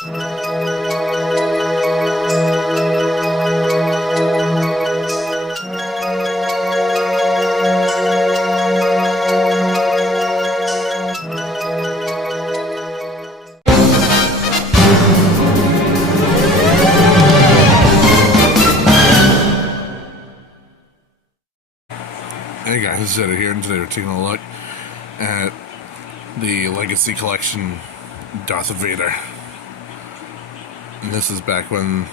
Hey guys, this is Eddie here, and today we're taking a look at the Legacy Collection Darth Vader. And this is back when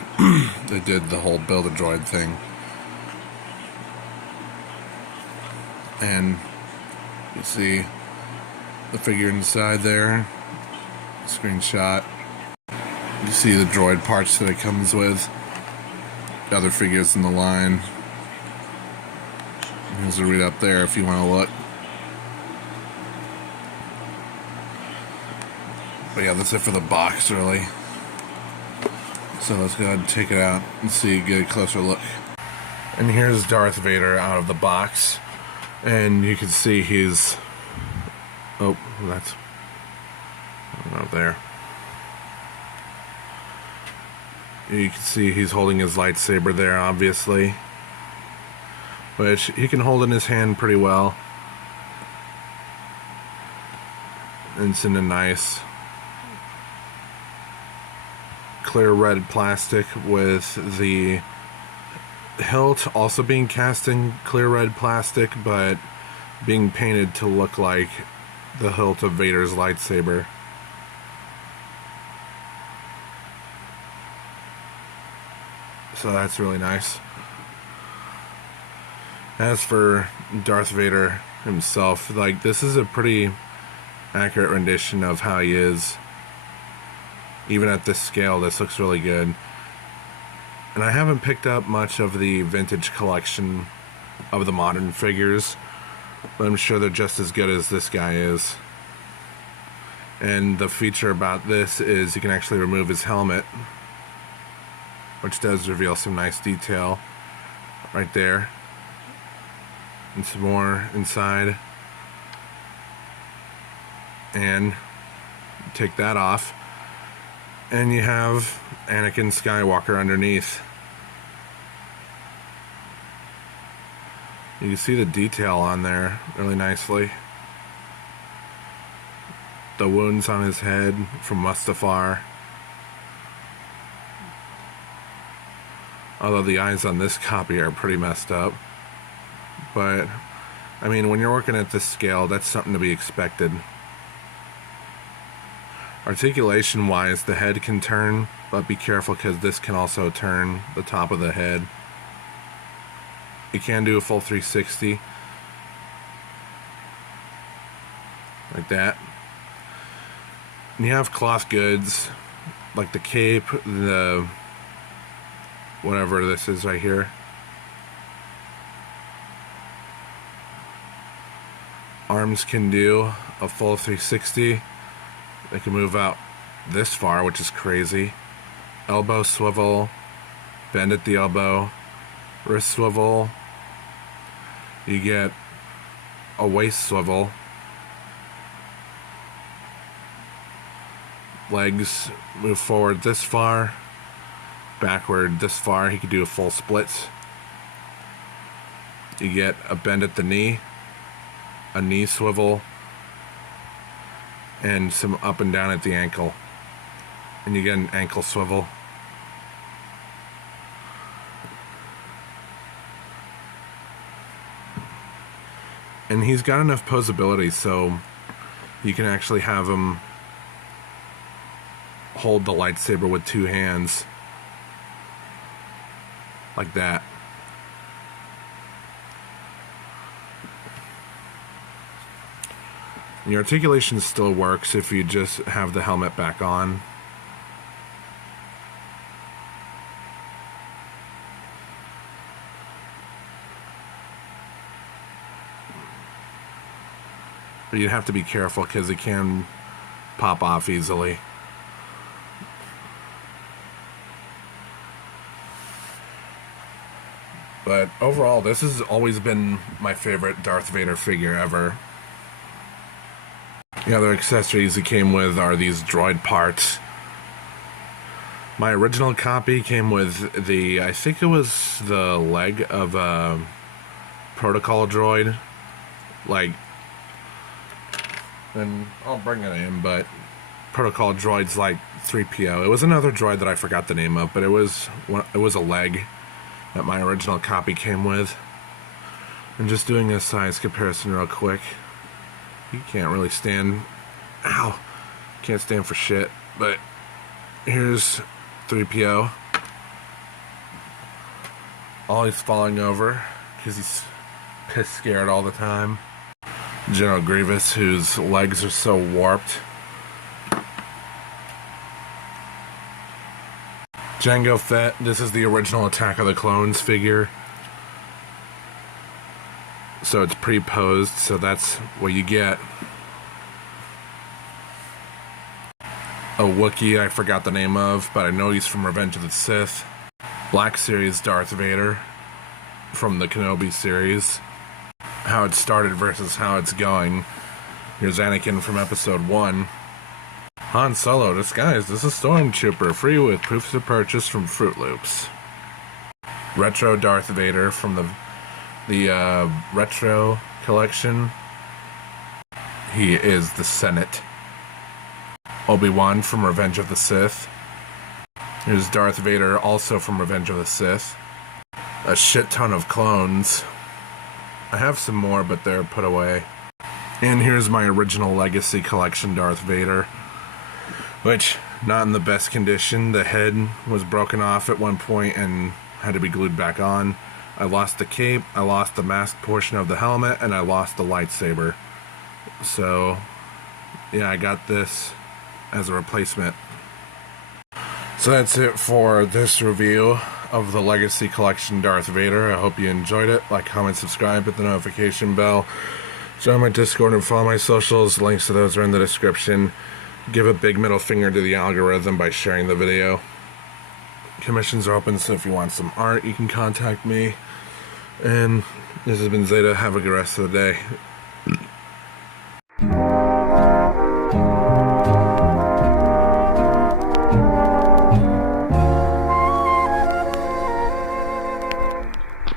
they did the whole Build-A-Droid thing. And you see the figure inside there, screenshot. You see the droid parts that it comes with, the other figures in the line. There's a read up there if you want to look. But yeah, that's it for the box, really. So let's go ahead and take it out and see, get a closer look. And here's Darth Vader out of the box. And you can see he's... Oh, that's... out there. You can see he's holding his lightsaber there, obviously. Which he can hold in his hand pretty well. And it's in a nice clear red plastic with the hilt also being cast in clear red plastic, but being painted to look like the hilt of Vader's lightsaber. So that's really nice. As for Darth Vader himself, like, this is a pretty accurate rendition of how he is. Even at this scale, this looks really good. And I haven't picked up much of the vintage collection of the modern figures, but I'm sure they're just as good as this guy is. And the feature about this is you can actually remove his helmet, which does reveal some nice detail right there. And some more inside. And take that off. And you have Anakin Skywalker underneath. You can see the detail on there really nicely. The wounds on his head from Mustafar. Although the eyes on this copy are pretty messed up. But, I mean, when you're working at this scale, that's something to be expected. Articulation-wise, the head can turn, but be careful because this can also turn the top of the head. You can do a full 360. Like that. And you have cloth goods, like the cape, the... whatever this is right here. Arms can do a full 360. They can move out this far, which is crazy. Elbow swivel, bend at the elbow, wrist swivel. You get a waist swivel. Legs move forward this far, backward this far. He could do a full split. You get a bend at the knee, a knee swivel, and some up and down at the ankle. And you get an ankle swivel. And he's got enough posability so you can actually have him hold the lightsaber with two hands. Like that. And your articulation still works if you just have the helmet back on. But you have to be careful because it can pop off easily. But overall, this has always been my favorite Darth Vader figure ever. The other accessories it came with are these droid parts. My original copy came with the, I think it was the leg of a protocol droid. Like, and I'll bring it in, but protocol droid's like 3PO. It was another droid that I forgot the name of, but it was a leg that my original copy came with. And just doing a size comparison real quick. You can't really stand, ow, can't stand for shit, but here's 3PO. Always falling over because he's piss scared all the time. General Grievous, whose legs are so warped. Jango Fett, this is the original Attack of the Clones figure. So it's pre-posed, so that's what you get. A Wookiee I forgot the name of, but I know he's from Revenge of the Sith. Black Series Darth Vader from the Kenobi series. How it started versus how it's going. Here's Anakin from Episode 1. Han Solo disguised as a stormtrooper, free with proofs of purchase from Fruit Loops. Retro Darth Vader from the Retro collection. He is the Senate. Obi-Wan from Revenge of the Sith. Here's Darth Vader, also from Revenge of the Sith. A shit ton of clones. I have some more, but they're put away. And here's my original Legacy Collection Darth Vader, which, not in the best condition. The head was broken off at one point and had to be glued back on. I lost the cape, I lost the mask portion of the helmet, and I lost the lightsaber. So, yeah, I got this as a replacement. So that's it for this review of the Legacy Collection Darth Vader. I hope you enjoyed it. Like, comment, subscribe, hit the notification bell. Join my Discord and follow my socials. Links to those are in the description. Give a big middle finger to the algorithm by sharing the video. Commissions are open, so if you want some art, you can contact me. And this has been Zeta. Have a good rest of the day.